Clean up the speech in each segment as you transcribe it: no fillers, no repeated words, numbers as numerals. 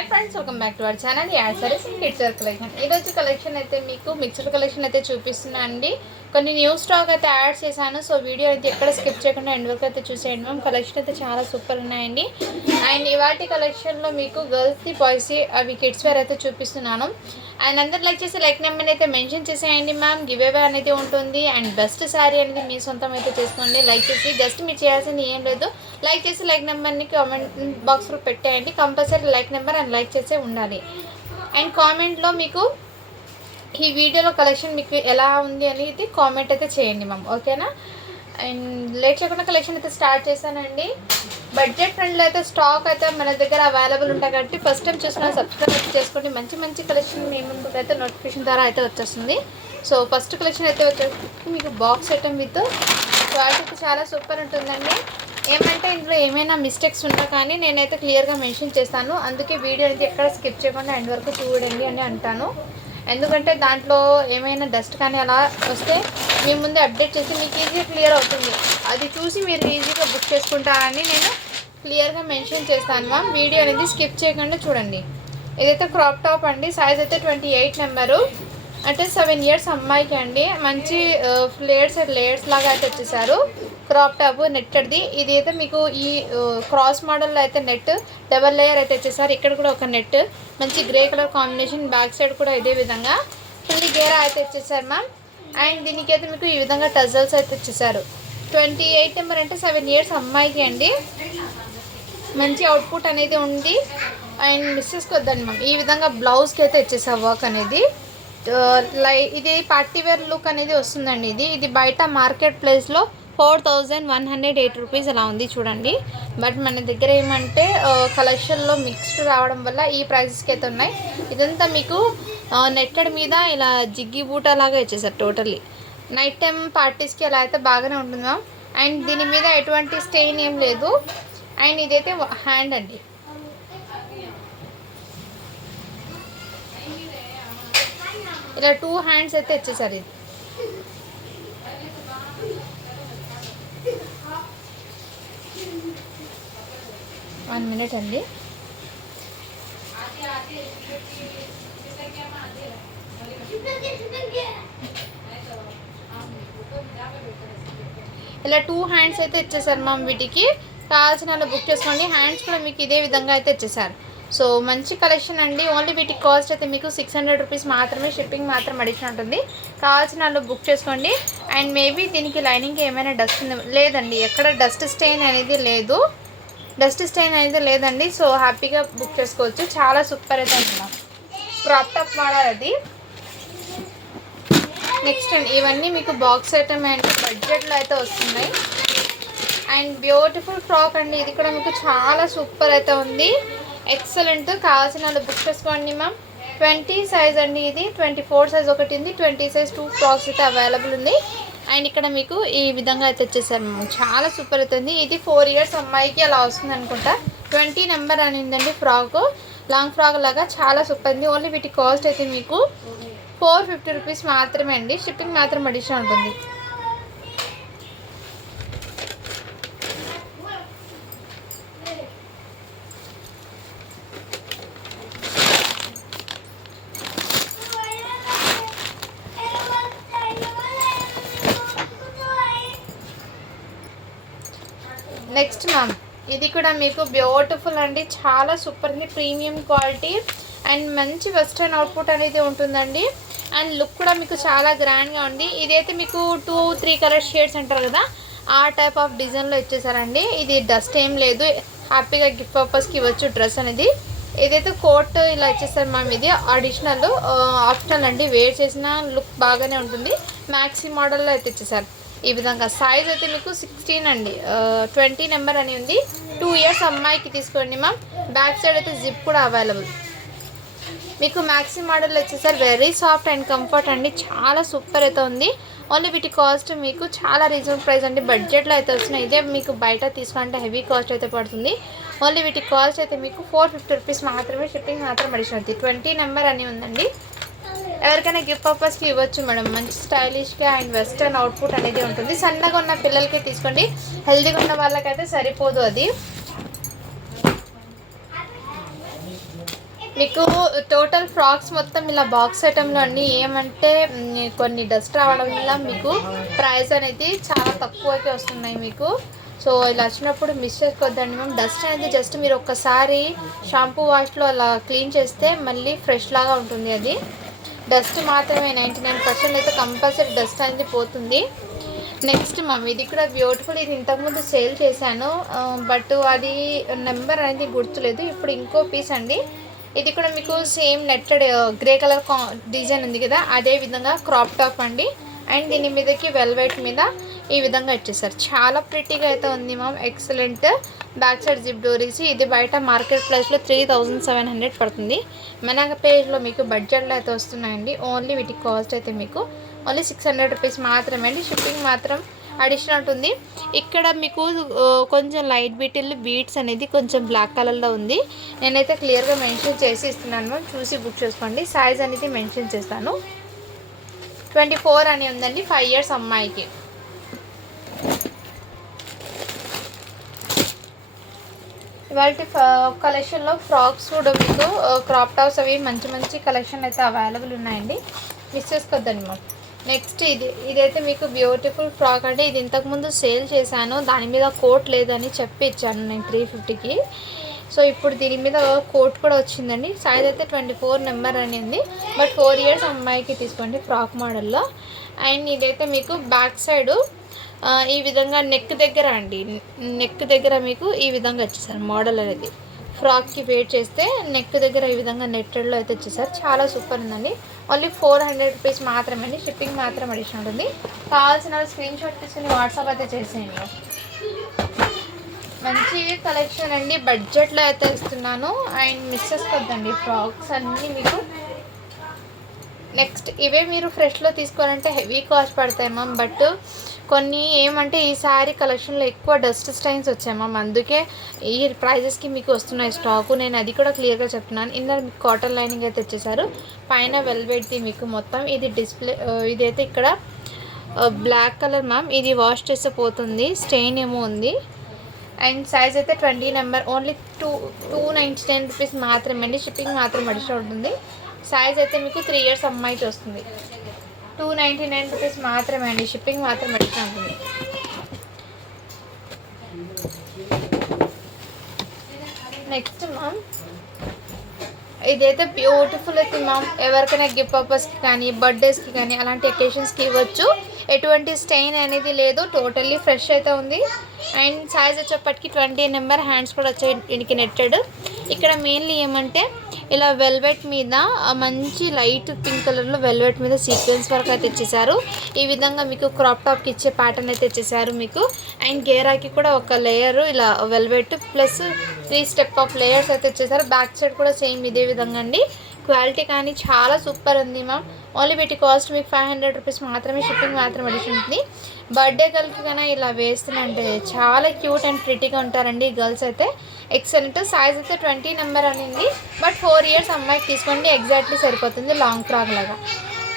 Hi friends welcome back to our channel यार saris kids wear collection ఈ రోజు collection అయితే మీకు మిక్స్డ్ కలెక్షన్ అయితే చూపిస్తున్నా అండి కొన్ని న్యూ స్టాక్ అయితే యాడ్ చేశాను సో వీడియో అయితే ఎక్కడ స్కిప్ చేయకుండా ఎండ్ వరకు అయితే చూసేయండి మ్యామ్ కలెక్షన్ అయితే చాలా సూపర్ ఉన్నాయండి అండ్ ఇవాటి కలెక్షన్ లో మీకు గర్ల్స్ ది బాయ్స్ ది అవి కిడ్స్ వేర్ అయితే చూపిస్తున్నాను అండ్ అందరూ లైక్ చేసి లైక్ నెంబర్ అయితే మెన్షన్ చేసేయండి మ్యామ్ గివ్ అవే అనేది ఉంటుంది అండ్ బెస్ట్ సారీ అనేది మీ సొంతం అయితే చేసుకోండి లైక్ చేసి జస్ట్ మీరు చేయాల్సింది ఏం లేదు లైక్ చేసి లైక్ నెంబర్ని కామెంట్ బాక్స్లో పెట్టేయండి compulsory like number and like చేసే ఉండాలి అండ్ కామెంట్లో మీకు ఈ వీడియోలో కలెక్షన్ మీకు ఎలా ఉంది అనేది కామెంట్ అయితే చేయండి మ్యామ్ ఓకేనా అండ్ లేట్ చేయకుండా కలెక్షన్ అయితే స్టార్ట్ చేశానండి బడ్జెట్ ఫ్రెండ్లో అయితే స్టాక్ అయితే మన దగ్గర అవైలబుల్ ఉంటాయి కాబట్టి ఫస్ట్ టైం చూసుకున్న సబ్స్క్రైబ్ చేసుకోండి మంచి మంచి కలెక్షన్ మీ ముందుకు అయితే నోటిఫికేషన్ ద్వారా అయితే వచ్చేస్తుంది సో ఫస్ట్ కలెక్షన్ అయితే వచ్చేసి మీకు బాక్స్ ఐటమ్ విత్ క్వాలిటీ అయితే చాలా సూపర్ ఉంటుందండి ఏమంటే ఇందులో ఏమైనా మిస్టేక్స్ ఉన్నా కానీ నేనైతే క్లియర్గా మెన్షన్ చేస్తాను అందుకే వీడియో అయితే ఎక్కడ స్కిప్ చేయకుండా ఎండ్ వరకు చూడండి అని అంటాను ఎందుకంటే దాంట్లో ఏమైనా డస్ట్ కానీ అలా వస్తే మీ ముందు అప్డేట్ చేసి మీకు ఈజీగా క్లియర్ అవుతుంది అది చూసి మీరు ఈజీగా బుక్ చేసుకుంటారని నేను క్లియర్గా మెన్షన్ చేస్తాను మ్యామ్ వీడియో అనేది స్కిప్ చేయకుండా చూడండి ఇదైతే క్రాప్ టాప్ అండి సైజ్ అయితే 28 నెంబరు అంటే 7 ఇయర్స్ అమ్మాయికి అండి మంచి లేయర్స్ లాగా అయితే వచ్చేసారు క్రాప్ టాప్ నెట్టెడ్ది ఇది అయితే మీకు ఈ క్రాస్ మోడల్లో అయితే నెట్ డబల్ లేయర్ అయితే వచ్చేసారు ఇక్కడ కూడా ఒక నెట్ మంచి grey colour combination back side కూడా ఇదే విధంగా ఫుల్లీ గేరా అయితే వచ్చేసారు మ్యామ్ అండ్ దీనికి అయితే మీకు ఈ విధంగా టజల్స్ అయితే వచ్చేసారు 28 నెంబర్ అంటే 7 ఇయర్స్ అమ్మాయికి అండి మంచి అవుట్పుట్ అనేది ఉంది అండ్ మిస్ చేసుకోవద్దండి మ్యామ్ ఈ విధంగా బ్లౌజ్కి అయితే వచ్చేసారు వర్క్ అనేది ఇది పార్టీ వేర్ లుక్ అనేది వస్తుందండి ఇది బయట మార్కెట్ ప్లేస్లో 4108 రూపీస్ అలా ఉంది చూడండి బట్ మన దగ్గర ఏమంటే కలెక్షన్లో మిక్స్డ్ రావడం వల్ల ఈ ప్రైజెస్కి అయితే ఉన్నాయి ఇదంతా మీకు నెట్టెడ్ మీద ఇలా జిగ్గి బూటా లాగా ఇచ్చేసారు టోటల్లీ నైట్ టైం పార్టీస్కి అలా అయితే బాగానే ఉంటుంది మ్యామ్ అండ్ దీని మీద ఎటువంటి స్టెయిన్ ఏం లేదు అండ్ ఇదైతే హ్యాండ్ అండి ఇలా 2 హ్యాండ్స్ అయితే వచ్చేసారు ఇది వన్ మినిట్ అండి ఇలా 2 హ్యాండ్స్ అయితే ఇచ్చేసారు మ్యామ్ వీటికి కావాల్సిన బుక్ చేసుకోండి హ్యాండ్స్ కూడా మీకు ఇదే విధంగా అయితే ఇచ్చేసారు సో మంచి కలెక్షన్ అండి ఓన్లీ వీటి కాస్ట్ అయితే మీకు 600 రూపీస్ మాత్రమే షిప్పింగ్ మాత్రం అడిషనల్ ఉంటుంది కావాల్సిన వాళ్ళు బుక్ చేసుకోండి అండ్ మేబీ దీనికి లైనింగ్కి ఏమైనా డస్ట్ లేదండి ఎక్కడ డస్ట్ స్టెయిన్ అనేది లేదండి సో హ్యాపీగా బుక్ చేసుకోవచ్చు చాలా సూపర్ అయితే అంటున్నాం క్రాప్ టాప్ మోడల్ అది నెక్స్ట్ అండి ఇవన్నీ మీకు బాక్స్ ఐటమ్ అండ్ బడ్జెట్లో అయితే వస్తున్నాయి అండ్ బ్యూటిఫుల్ ఫ్రాక్ అండి ఇది కూడా మీకు చాలా సూపర్ అయితే ఉంది ఎక్సలెంట్ కావాల్సిన వాళ్ళు బుక్ చేసుకోండి మ్యామ్ 20 సైజ్ అండి ఇది 24 సైజ్ ఒకటి ఉంది 20 సైజ్ 2 ఫ్రాక్స్ అయితే అవైలబుల్ ఉంది అండ్ ఇక్కడ మీకు ఈ విధంగా అయితే వచ్చేసారు మ్యామ్ చాలా సూపర్ అవుతుంది ఇది 4 ఇయర్స్ అమ్మాయికి అలా వస్తుంది అనుకుంటా 20 నెంబర్ అనిందండి ఫ్రాక్ లాంగ్ ఫ్రాక్ లాగా చాలా సూపర్ ఉంది ఓన్లీ వీటి కాస్ట్ అయితే మీకు 450 రూపీస్ మాత్రమే అండి షిప్పింగ్ మాత్రం అడిషనల్ ఉంటుంది నెక్స్ట్ మ్యామ్ ఇది కూడా మీకు బ్యూటిఫుల్ అండి చాలా సూపర్ ఉంది ప్రీమియం క్వాలిటీ అండ్ మంచి వెస్ట్రన్ అవుట్పుట్ అనేది ఉంటుందండి అండ్ లుక్ కూడా మీకు చాలా గ్రాండ్గా ఉంది ఇదైతే మీకు 2-3 కలర్ షేడ్స్ అంటారు కదా ఆ టైప్ ఆఫ్ డిజైన్లో ఇచ్చేసారండి ఇది డస్ట్ ఏం లేదు హ్యాపీగా గిఫ్ట్ పర్పస్కి ఇవ్వచ్చు డ్రెస్ అనేది ఏదైతే కోట్ ఇలా ఇచ్చేసారు మ్యామ్ ఇది అడిషనల్ ఆప్షనల్ అండి వేర్ చేసిన లుక్ బాగానే ఉంటుంది మ్యాక్సీ మోడల్లో అయితే ఇచ్చేసారు ఈ విధంగా సైజ్ అయితే మీకు 16 అండి 20 నెంబర్ అని ఉంది 2 ఇయర్స్ అమ్మాయికి తీసుకోండి మ్యామ్ బ్యాక్ సైడ్ అయితే జిప్ కూడా అవైలబుల్ మీకు మ్యాక్సీ మోడల్ వచ్చేసరి వెరీ సాఫ్ట్ అండ్ కంఫర్ట్ అండి చాలా సూపర్ అయితే ఉంది ఓన్లీ వీటి కాస్ట్ మీకు చాలా రీజనబుల్ ప్రైస్ అండి బడ్జెట్లో అయితే వస్తున్నాయి ఇదే మీకు బయట తీసుకుంటే హెవీ కాస్ట్ అయితే పడుతుంది ఓన్లీ వీటి కాస్ట్ అయితే మీకు 450 రూపీస్ మాత్రమే షిప్పింగ్ మాత్రం అడిషనల్ 20 నెంబర్ అని ఉందండి ఎవరికైనా గిఫ్ట్ పర్పస్కి ఇవ్వచ్చు మేడం మంచి స్టైలిష్గా అండ్ వెస్టర్న్ అవుట్పుట్ అనేది ఉంటుంది సన్నగా ఉన్న పిల్లలకి తీసుకోండి హెల్దీగా ఉన్న వాళ్ళకైతే సరిపోదు అది మీకు టోటల్ ఫ్రాక్స్ మొత్తం ఇలా బాక్స్ ఐటెంలో అన్నీ ఏమంటే కొన్ని డస్ట్ రావడం వల్ల మీకు ప్రైస్ అనేది చాలా తక్కువకి వస్తున్నాయి మీకు. సో ఇలా వచ్చినప్పుడు మిస్ చేసుకోవద్దండి మ్యామ్. డస్ట్ అనేది జస్ట్ మీరు ఒక్కసారి షాంపూ వాష్లో అలా క్లీన్ చేస్తే మళ్ళీ ఫ్రెష్ లాగా ఉంటుంది. అది డస్ట్ మాత్రమే 99% అయితే కంపల్సరీ డస్ట్ అనేది పోతుంది. నెక్స్ట్ మ్యామ్ ఇది కూడా బ్యూటిఫుల్. ఇది ఇంతకుముందు సేల్ చేశాను బట్ అది నెంబర్ అనేది గుర్తులేదు. ఇప్పుడు ఇంకో పీస్ అండి. ఇది కూడా మీకు same netted grey colour design ఉంది కదా, అదే విధంగా క్రాప్ టాప్ అండి. అండ్ దీని మీదకి వెల్వెట్ మీద ఈ విధంగా ఇచ్చేసారు. చాలా ప్రిటీగా అయితే ఉంది ma'am. Excellent. Back side zip డోరీస్. ఇది బయట మార్కెట్ ప్రైస్లో 3700 పడుతుంది. మన పేజ్లో మీకు బడ్జెట్లో అయితే వస్తున్నాయండి. ఓన్లీ వీటి కాస్ట్ అయితే మీకు ఓన్లీ 600 రూపీస్ మాత్రమే అండి. షిప్పింగ్ మాత్రం అడిషనల్ ఉంటుంది. ఇక్కడ మీకు కొంచెం లైట్ బీట్స్ అనేది కొంచెం బ్లాక్ కలర్లో ఉంది. నేనైతే క్లియర్గా మెన్షన్ చేసి ఇస్తున్నాను మ్యామ్, చూసి బుక్ చేసుకోండి. సైజ్ అనేది మెన్షన్ చేస్తాను. 24 అని ఉందండి, 5 years అమ్మాయికి. ఇవాళ కలెక్షన్లో ఫ్రాక్స్ కూడా మీకు క్రాప్ టాప్స్ అవి మంచి కలెక్షన్ అయితే అవైలబుల్ ఉన్నాయండి. మిస్ చేసుకోవద్దండి మ్యామ్. నెక్స్ట్ ఇదైతే మీకు బ్యూటిఫుల్ ఫ్రాక్ అంటే ఇది ఇంతకుముందు సేల్ చేశాను. దాని మీద కోట్ లేదని చెప్పి ఇచ్చాను నేను 350కి. సో ఇప్పుడు దీని మీద కోట్ కూడా వచ్చిందండి. సైజ్ అయితే 24 నెంబర్ అని ఉంది. బట్ 4 years అమ్మాయికి తీసుకోండి ఫ్రాక్ మోడల్లో. అండ్ ఇదైతే మీకు బ్యాక్ సైడు ఈ విధంగా నెక్ దగ్గర అండి, నెక్ దగ్గర మీకు ఈ విధంగా వచ్చేసారు మోడల్ అనేది. ఫ్రాక్కి వేట్ చేస్తే నెక్ దగ్గర ఈ విధంగా నెట్టెడ్లో అయితే వచ్చేసారు. చాలా సూపర్ ఉందండి. ఓన్లీ 400 రూపీస్ మాత్రమే అండి. షిప్పింగ్ మాత్రం అడిషనల్ ఉంటుంది. కావాల్సిన స్క్రీన్ షాట్ తీసుకుని వాట్సాప్ అయితే చేసేయండి. మంచి కలెక్షన్ అండి, బడ్జెట్లో అయితే ఇస్తున్నాను. అండ్ మిస్ చేసుకోవద్దండి ఫ్రాక్స్ అన్నీ మీకు. నెక్స్ట్ ఇవే మీరు ఫ్రెష్లో తీసుకోవాలంటే హెవీ కాస్ట్ పడతాయి మ్యామ్. బట్ కొన్ని ఏమంటే ఈసారి కలెక్షన్లో ఎక్కువ డస్ట్ స్టైన్స్ వచ్చాయి మ్యామ్, అందుకే ఈ ప్రైజెస్కి మీకు వస్తున్నాయి స్టాకు. నేను అది కూడా క్లియర్గా చెప్తున్నాను. ఇన్నర్ మీకు కాటన్ లైనింగ్ అయితే వచ్చేసారు. పైన వెల్వెట్ది మీకు మొత్తం ఇది డిస్ప్లే. ఇదైతే ఇక్కడ బ్లాక్ కలర్ మ్యామ్. ఇది వాష్ చేస్తే పోతుంది, స్టెయిన్ ఏమో ఉంది. అండ్ సైజ్ అయితే 20 నెంబర్. ఓన్లీ 299 రూపీస్ మాత్రమే అండి. షిప్పింగ్ మాత్రం అడిషనల్ ఉంటుంది. సైజ్ అయితే మీకు 3 years అమ్మాయికి వస్తుంది. 299 రూపీస్ మాత్రమే అండి. షిప్పింగ్ మాత్రం అడిషనల్ ఉంటుంది. నెక్స్ట్ మ్యామ్ ఇదైతే బ్యూటిఫుల్ అయితే మ్యామ్. ఎవరికైనా గిఫ్ట్ పర్పస్కి కానీ బర్త్డేస్కి కానీ అలాంటి అకేషన్స్కి ఇవ్వచ్చు. ఎటువంటి స్టెయిన్ అనేది లేదు, టోటల్లీ ఫ్రెష్ అయితే ఉంది. అండ్ సైజ్ వచ్చేప్పటికి 20 నెంబర్. హ్యాండ్స్ కూడా వచ్చే దీనికి నెట్టెడ్. ఇక్కడ మెయిన్లీ ఏమంటే ఇలా వెల్వెట్ మీద మంచి లైట్ పింక్ కలర్లో వెల్వెట్ మీద సీక్వెన్స్ వర్క్ అయితే ఇచ్చేసారు. ఈ విధంగా మీకు క్రాప్ టాప్కి ఇచ్చే ప్యాటర్న్ అయితే ఇచ్చేసారు మీకు. అండ్ గేరాకి కూడా ఒక లేయర్ ఇలా velvet plus 3 step of layers అయితే ఇచ్చేసారు. బ్యాక్ సైడ్ కూడా సేమ్ ఇదే విధంగా అండి. క్వాలిటీ కానీ చాలా సూపర్ ఉంది మ్యామ్. ఓన్లీ వీటి కాస్ట్ మీకు 500 రూపీస్ మాత్రమే. షిప్పింగ్ మాత్రం అడిషన్ ఉంటుంది. బర్త్డే గర్ల్కి కన్నా ఇలా వేస్తుంటే చాలా క్యూట్ అండ్ ప్రిటీగా ఉంటారండి గర్ల్స్ అయితే. ఎక్సలెంట్. సైజ్ అయితే 20 నెంబర్ అనింది. బట్ 4 years అమ్మాయికి తీసుకోండి, ఎగ్జాక్ట్లీ సరిపోతుంది లాంగ్ ఫ్రాక్ లాగా.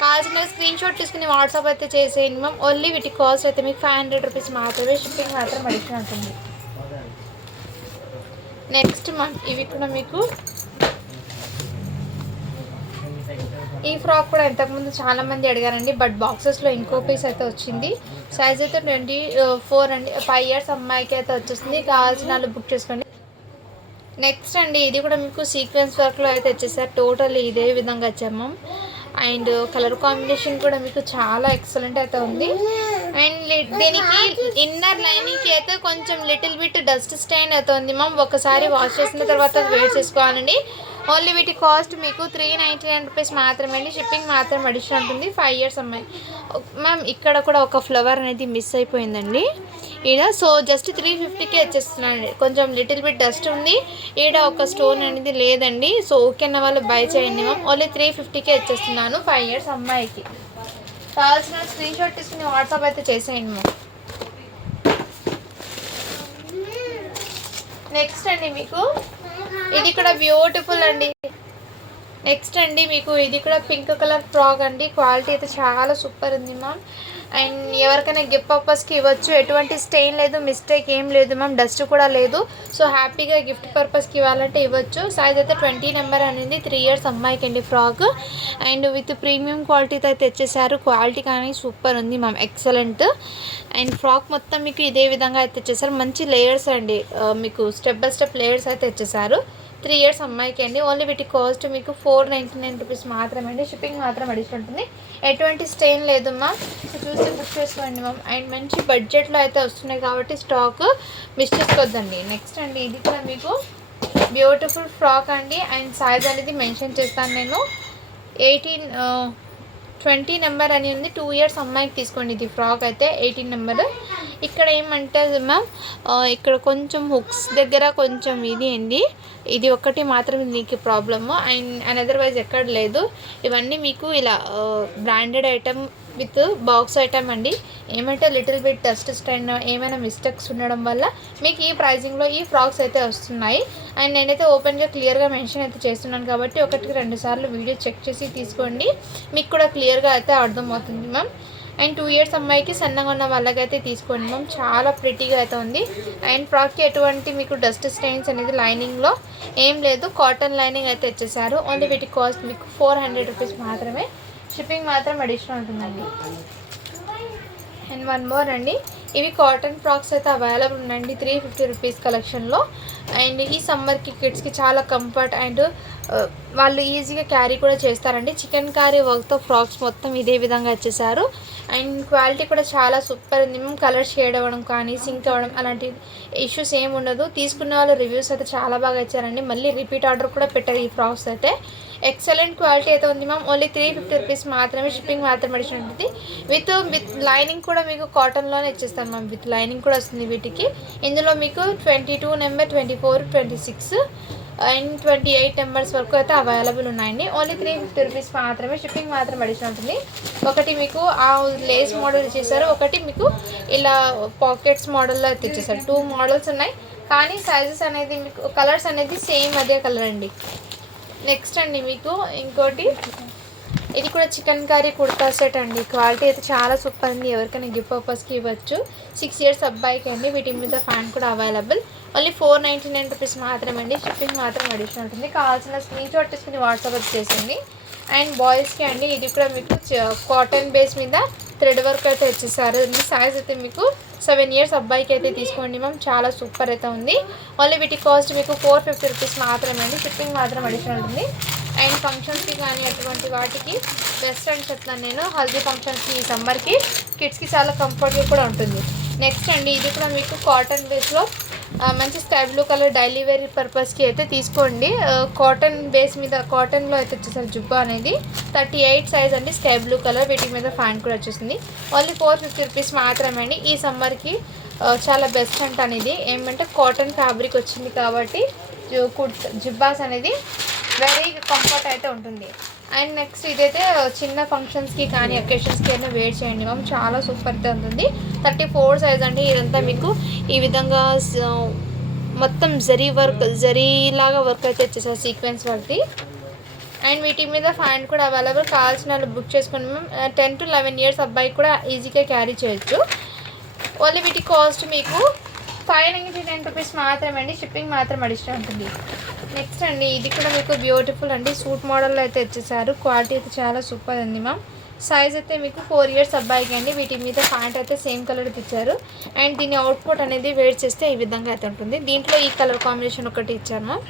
కావాల్సిన స్క్రీన్ షాట్ తీసుకుని వాట్సాప్ అయితే చేసేయండి మ్యామ్. ఓన్లీ వీటి కాస్ట్ అయితే మీకు 500 రూపీస్ మాత్రమే. షిప్పింగ్ మాత్రం అడిషన్ ఉంటుంది. నెక్స్ట్ మ్యామ్ ఇవి కూడా మీకు ఈ ఫ్రాక్ కూడా ఇంతకుముందు చాలామంది అడిగారండి. బట్ బాక్సెస్లో ఇంకో పీస్ అయితే వచ్చింది. సైజ్ అయితే 24 అండి. 5 years అమ్మాయికి అయితే వచ్చేస్తుంది. కావాల్సిన వాళ్ళు బుక్ చేసుకోండి. నెక్స్ట్ అండి ఇది కూడా మీకు సీక్వెన్స్ వర్క్లో అయితే వచ్చేసారు. టోటల్ ఇదే విధంగా వచ్చాము. అండ్ కలర్ కాంబినేషన్ కూడా మీకు చాలా ఎక్సలెంట్ అయితే ఉంది. అండ్ దీనికి ఇన్నర్ లైనింగ్కి అయితే కొంచెం లిటిల్ బిట్ డస్ట్ స్టైన్ అయితే ఉంది మ్యామ్. ఒకసారి వాష్ చేసిన తర్వాత వేట్ చేసుకోవాలండి. ఓన్లీ వీటి కాస్ట్ మీకు 399 రూపీస్ మాత్రమే అండి. షిప్పింగ్ మాత్రం అడిషన్ ఉంటుంది. 5 years అమ్మాయి మ్యామ్. ఇక్కడ కూడా ఒక ఫ్లవర్ అనేది మిస్ అయిపోయిందండి ఈడ. సో జస్ట్ 350కే వచ్చేస్తున్నానండి. కొంచెం లిటిల్ బిట్ డస్ట్ ఉంది ఈడ, ఒక స్టోన్ అనేది లేదండి. సో ఓకే అన్న వాళ్ళు బై చేయండి మ్యామ్. ఓన్లీ 350కే వచ్చేస్తున్నాను 5 years అమ్మాయికి. కావాల్సిన స్క్రీన్ షాట్ తీసుకుని వాట్సాప్ అయితే చేసేయండి మ్యామ్. నెక్స్ట్ అండి మీకు ఇది కూడా బ్యూటిఫుల్ అండి. నెక్స్ట్ అండి మీకు ఇది కూడా పింక్ కలర్ ఫ్రాక్ అండి. క్వాలిటీ అయితే చాలా సూపర్ ఉంది మ్యామ్. అండ్ ఎవరికైనా గిఫ్ట్ పర్పస్కి ఇవ్వచ్చు. ఎటువంటి స్టెయిన్ లేదు, మిస్టేక్ ఏం లేదు మ్యామ్, డస్ట్ కూడా లేదు. సో హ్యాపీగా గిఫ్ట్ పర్పస్కి ఇవ్వాలంటే ఇవ్వచ్చు. సైజ్ అయితే 20 నెంబర్ అనేది 3 ఇయర్స్ అమ్మాయికి అండి ఫ్రాక్. అండ్ విత్ ప్రీమియం క్వాలిటీతో అయితే తెచ్చేసారు. క్వాలిటీ కానీ సూపర్ ఉంది మ్యామ్, ఎక్సలెంట్. అండ్ ఫ్రాక్ మొత్తం మీకు ఇదే విధంగా అయితే తెచ్చేసారు. మంచి లేయర్స్ అండి, మీకు స్టెప్ బై స్టెప్ లేయర్స్ అయితే తెచ్చేసారు. 3 ఇయర్స్ అమ్మాయికి అండి. ఓన్లీ వీటి కాస్ట్ మీకు 499 రూపీస్ మాత్రమే అండి. షిప్పింగ్ మాత్రం అడిషనల్ ఉంటుంది. ఎటువంటి స్టెయిన్ లేదు మ్యామ్. సో చూసి బుక్ చేసుకోండి మ్యామ్. అండ్ మంచి బడ్జెట్లో అయితే వస్తున్నాయి కాబట్టి స్టాక్ మిస్ చేసుకోవద్దండి. నెక్స్ట్ అండి, ఇది కూడా మీకు బ్యూటిఫుల్ ఫ్రాక్ అండి. అండ్ సైజ్ అనేది మెన్షన్ చేస్తాను నేను. 20 నెంబర్ అని ఉంది. 2 ఇయర్స్ అమ్మాయికి తీసుకోండి. ఇది ఫ్రాక్ అయితే 18 నెంబర్. ఇక్కడ ఏమంటే మ్యామ్, ఇక్కడ కొంచెం హుక్స్ దగ్గర కొంచెం ఇది ఏంది, ఇది ఒకటి మాత్రమే మీకు ప్రాబ్లము. అండ్ అదర్వైజ్ ఎక్కడ లేదు. ఇవన్నీ మీకు ఇలా branded item with box item అండి. ఏమంటే లిటిల్ బిట్ డస్ట్ స్టైన్ ఏమైనా మిస్టేక్స్ ఉండడం వల్ల మీకు ఈ ప్రైజింగ్లో ఈ ఫ్రాక్స్ అయితే వస్తున్నాయి. అండ్ నేనైతే ఓపెన్గా క్లియర్గా మెన్షన్ అయితే చేస్తున్నాను కాబట్టి 1-2 సార్లు వీడియో చెక్ చేసి తీసుకోండి, మీకు కూడా క్లియర్గా అయితే అర్థమవుతుంది మ్యామ్. అండ్ 2 ఇయర్స్ అమ్మాయికి సన్నగా ఉన్న వాళ్ళకైతే తీసుకోండి మ్యామ్. చాలా ప్రిటీగా అయితే ఉంది. అండ్ ఫ్రాక్కి ఎటువంటి మీకు డస్ట్ స్టెయిన్స్ అనేది లైనింగ్లో ఏం లేదు, కాటన్ లైనింగ్ అయితే ఇచ్చేసారు. ఓన్లీ వీటి కాస్ట్ మీకు 400 రూపీస్ మాత్రమే. షిప్పింగ్ మాత్రం అడిషనల్ ఉంటుందండి. అండ్ వన్ మోర్ అండి, ఇవి కాటన్ ఫ్రాక్స్ అయితే అవైలబుల్ ఉందండి 350 రూపీస్ కలెక్షన్లో. అండ్ ఈ సమ్మర్కి కిడ్స్కి చాలా కంఫర్ట్ అండ్ వాళ్ళు ఈజీగా క్యారీ కూడా చేస్తారండి. చికెన్ కర్రీ వర్క్తో ఫ్రాక్స్ మొత్తం ఇదే విధంగా వచ్చేసారు. అండ్ క్వాలిటీ కూడా చాలా సూపర్ ఉంది. మేము కలర్ షేడ్ అవ్వడం కానీ సింక్ అవ్వడం అలాంటి ఇష్యూస్ ఏమి ఉండదు. తీసుకున్న వాళ్ళు రివ్యూస్ అయితే చాలా బాగా ఇచ్చారండి. మళ్ళీ రిపీట్ ఆర్డర్ కూడా పెట్టారు ఈ ఫ్రాక్స్ అయితే. ఎక్సలెంట్ క్వాలిటీ అయితే ఉంది మ్యామ్. ఓన్లీ 350 రూపీస్ మాత్రమే. షిప్పింగ్ మాత్రం అడిషనల్ ఉంటుంది. విత్ లైనింగ్ కూడా మీకు కాటన్లోనే ఇచ్చేస్తాను మ్యామ్. విత్ లైనింగ్ కూడా వస్తుంది వీటికి. ఇందులో మీకు 22 నెంబర్, 24, 26 అండ్ 28 నెంబర్స్ వరకు అయితే అవైలబుల్ ఉన్నాయండి. ఓన్లీ 350 రూపీస్ మాత్రమే. షిప్పింగ్ మాత్రం అడిషనల్ ఉంటుంది. ఒకటి మీకు ఆ లేస్ మోడల్ ఇచ్చేసారు, ఒకటి మీకు ఇలా పాకెట్స్ మోడల్లో అయితే ఇచ్చేసారు. 2 మోడల్స్ ఉన్నాయి కానీ సైజెస్ అనేది మీకు కలర్స్ అనేది సేమ్ అదే కలర్ అండి. నెక్స్ట్ అండి మీకు ఇంకోటి, ఇది కూడా చికెన్ కర్రీ కుర్తా సెట్ అండి. క్వాలిటీ అయితే చాలా సూపర్ ఉంది. ఎవరికైనా గిఫ్ట్ పర్పస్కి ఇవ్వచ్చు. 6 ఇయర్స్ అబ్బాయికి అండి. వీటి మీద ఫ్యాన్ కూడా అవైలబుల్. ఓన్లీ 499 రూపీస్ మాత్రమే అండి. షిప్పింగ్ మాత్రం అడిషనల్ ఉంటుంది. కావాల్సిన స్క్రీన్ షాట్ తీసుకుని వాట్సాప్ వచ్చేసింది. అండ్ బాయ్స్కి అండి, ఇది కూడా మీకు కాటన్ బేస్ మీద థ్రెడ్ వర్క్ అయితే వచ్చేసారు. సైజ్ అయితే మీకు 7 ఇయర్స్ అబ్బాయికి అయితే తీసుకోండి మ్యామ్. చాలా సూపర్ అయితే ఉంది. ఓన్లీ వీటి కాస్ట్ మీకు 450 రూపీస్ మాత్రమే అండి. షిప్పింగ్ మాత్రం అడిషనల్ ఉంటుంది. అండ్ ఫంక్షన్స్కి కానీ అటువంటి వాటికి బెస్ట్ అని చెప్తాను నేను. హల్దీ ఫంక్షన్స్కి ఈ సమ్మర్కి కిడ్స్కి చాలా కంఫర్ట్గా కూడా ఉంటుంది. నెక్స్ట్ అండి, ఇది కూడా మీకు కాటన్ బేస్లో మంచి sky blue colour daily wear పర్పస్కి అయితే తీసుకోండి. కాటన్ బేస్ మీద కాటన్లో అయితే వచ్చేసరి జుబ్బా అనేది 38 సైజ్ అండి. Sky blue colour. వీటి మీద ఫ్యాన్ కూడా వచ్చేసింది. ఓన్లీ 450 రూపీస్ మాత్రమే అండి. ఈ సమ్మర్కి చాలా బెస్ట్ అంటాను. ఇది ఏమంటే కాటన్ ఫ్యాబ్రిక్ వచ్చింది కాబట్టి జుబ్బాస్ అనేది వెరీ కంఫర్ట్ అయితే ఉంటుంది. అండ్ నెక్స్ట్ ఇదైతే చిన్న ఫంక్షన్స్కి కానీ అకేషన్స్కి అయినా వేర్ చేయండి మ్యామ్. చాలా సూపర్ అయితే ఉంటుంది. 34 సైజ్ అండి. ఇదంతా మీకు ఈ విధంగా మొత్తం జరీలాగా వర్క్ అయితే వచ్చేసారు, సీక్వెన్స్ వర్క్ది. అండ్ వీటి మీద ఫ్యాన్ కూడా అవైలబుల్. కావాల్సిన వాళ్ళు బుక్ చేసుకుని మ్యామ్. 10 to 11 ఇయర్స్ అబ్బాయికి కూడా ఈజీగా క్యారీ చేయొచ్చు. ఓన్లీ వీటి కాస్ట్ మీకు 599 రూపీస్ మాత్రమే అండి. షిప్పింగ్ మాత్రం అడిషనల్ ఉంటుంది. నెక్స్ట్ అండి, ఇది కూడా మీకు బ్యూటిఫుల్ అండి. సూట్ మోడల్లో అయితే వచ్చేసారు. క్వాలిటీ అయితే చాలా సూపర్ ఉంది మ్యామ్. సైజ్ అయితే మీకు 4 ఇయర్స్ అబ్బాయికి అండి. వీటి మీద ప్యాంట్ అయితే సేమ్ కలర్ ఇచ్చారు. అండ్ దీని అవుట్పుట్ అనేది వేర్ చేస్తే ఈ విధంగా అయితే ఉంటుంది. దీంట్లో ఈ కలర్ కాంబినేషన్ ఒకటి ఇచ్చారు మ్యామ్.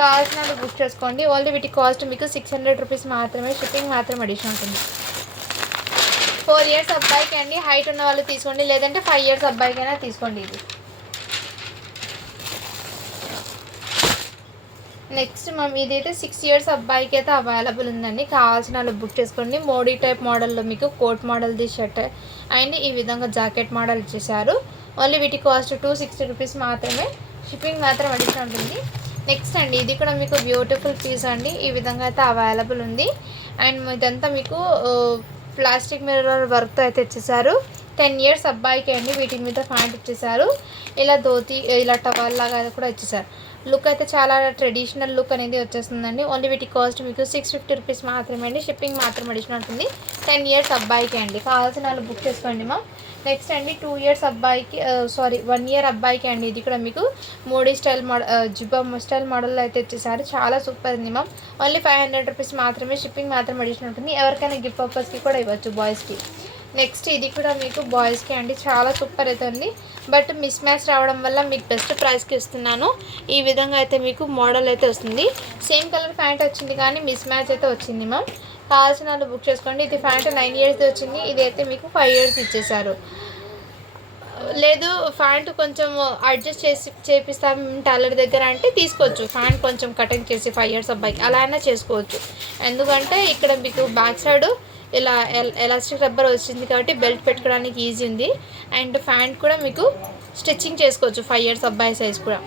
కావాల్సిన బుక్ చేసుకోండి. ఓన్లీ వీటి కాస్ట్ మీకు 600 రూపీస్ మాత్రమే. షిప్పింగ్ మాత్రం అడిషనల్ ఉంటుంది. 4 ఇయర్స్ అబ్బాయికి అండి. హైట్ ఉన్న వాళ్ళు తీసుకోండి, లేదంటే 5 ఇయర్స్ అబ్బాయికైనా తీసుకోండి. ఇది నెక్స్ట్ మ్యామ్, ఇదైతే 6 ఇయర్స్ అబ్బాయికి అయితే అవైలబుల్ ఉందండి. కావాల్సిన వాళ్ళు బుక్ చేసుకోండి. మోడీ టైప్ మోడల్లో మీకు కోట్ మోడల్ది షర్ట్ అండ్ ఈ విధంగా జాకెట్ మోడల్ ఇచ్చేసారు. ఓన్లీ వీటి కాస్ట్ 260 రూపీస్ మాత్రమే. షిప్పింగ్ మాత్రం అడిషనల్ ఉంటుంది. నెక్స్ట్ అండి, ఇది కూడా మీకు బ్యూటిఫుల్ పీస్ అండి. ఈ విధంగా అయితే అవైలబుల్ ఉంది. అండ్ ఇదంతా మీకు ప్లాస్టిక్ మిర్రర్ వర్క్తో అయితే ఇచ్చేసారు. 10 ఇయర్స్ అబ్బాయికి అండి. వీటి మీద ప్యాంట్ ఇచ్చేసారు. ఇలా ధోతి ఇలా టవల్ లాగా కూడా ఇచ్చేసారు. లుక్ అయితే చాలా ట్రెడిషనల్ లుక్ అనేది వచ్చేస్తుందండి. ఓన్లీ వీటి కాస్ట్ మీకు 650 రూపీస్ మాత్రమే అండి. షిప్పింగ్ మాత్రం అడిషనల్ ఉంటుంది. 10 ఇయర్స్ అబ్బాయికి అండి. కావాల్సిన వాళ్ళు బుక్ చేసుకోండి మా. నెక్స్ట్ అండి 2 ఇయర్స్ అబ్బాయికి 1 ఇయర్ అబ్బాయికి అండి. ఇది కూడా మీకు మోడీ స్టైల్ జిబ్బా స్టైల్ మోడల్లో అయితే వచ్చేసారు. చాలా సూపర్ ఉంది మ్యామ్. ఓన్లీ 500 రూపీస్ మాత్రమే. షిప్పింగ్ మాత్రం అడిషనల్ ఉంటుంది. ఎవరికైనా గిఫ్ట్ పర్పస్కి కూడా ఇవ్వచ్చు బాయ్స్కి. నెక్స్ట్ ఇది కూడా మీకు బాయ్స్కి అండి. చాలా సూపర్ అయితే ఉంది. బట్ మిస్ మ్యాచ్ రావడం వల్ల మీకు బెస్ట్ ప్రైస్కి ఇస్తున్నాను. ఈ విధంగా అయితే మీకు మోడల్ అయితే వస్తుంది. సేమ్ కలర్ ప్యాంట్ వచ్చింది కానీ మిస్ మ్యాచ్ అయితే వచ్చింది మ్యామ్. కావాల్సిన వాళ్ళు బుక్ చేసుకోండి. ఇది ప్యాంట్ 9 ఇయర్స్ది వచ్చింది. ఇది అయితే మీకు 5 ఇయర్స్ ఇచ్చేసారు. లేదు ప్యాంట్ కొంచెం అడ్జస్ట్ చేపిస్తాం టైలర్ దగ్గర అంటే తీసుకోవచ్చు. ప్యాంట్ కొంచెం కటింగ్ చేసి 5 ఇయర్స్ అబ్బాయికి అలా అయినా చేసుకోవచ్చు. ఎందుకంటే ఇక్కడ మీకు బ్యాక్ సైడ్ ఇలా ఎలాస్టిక్ రబ్బర్ వచ్చింది కాబట్టి బెల్ట్ పెట్టుకోవడానికి ఈజీ ఉంది. అండ్ ప్యాంట్ కూడా మీకు స్టిచ్చింగ్ చేసుకోవచ్చు 5 ఇయర్స్ అబ్బాయి సైజ్ కూడా.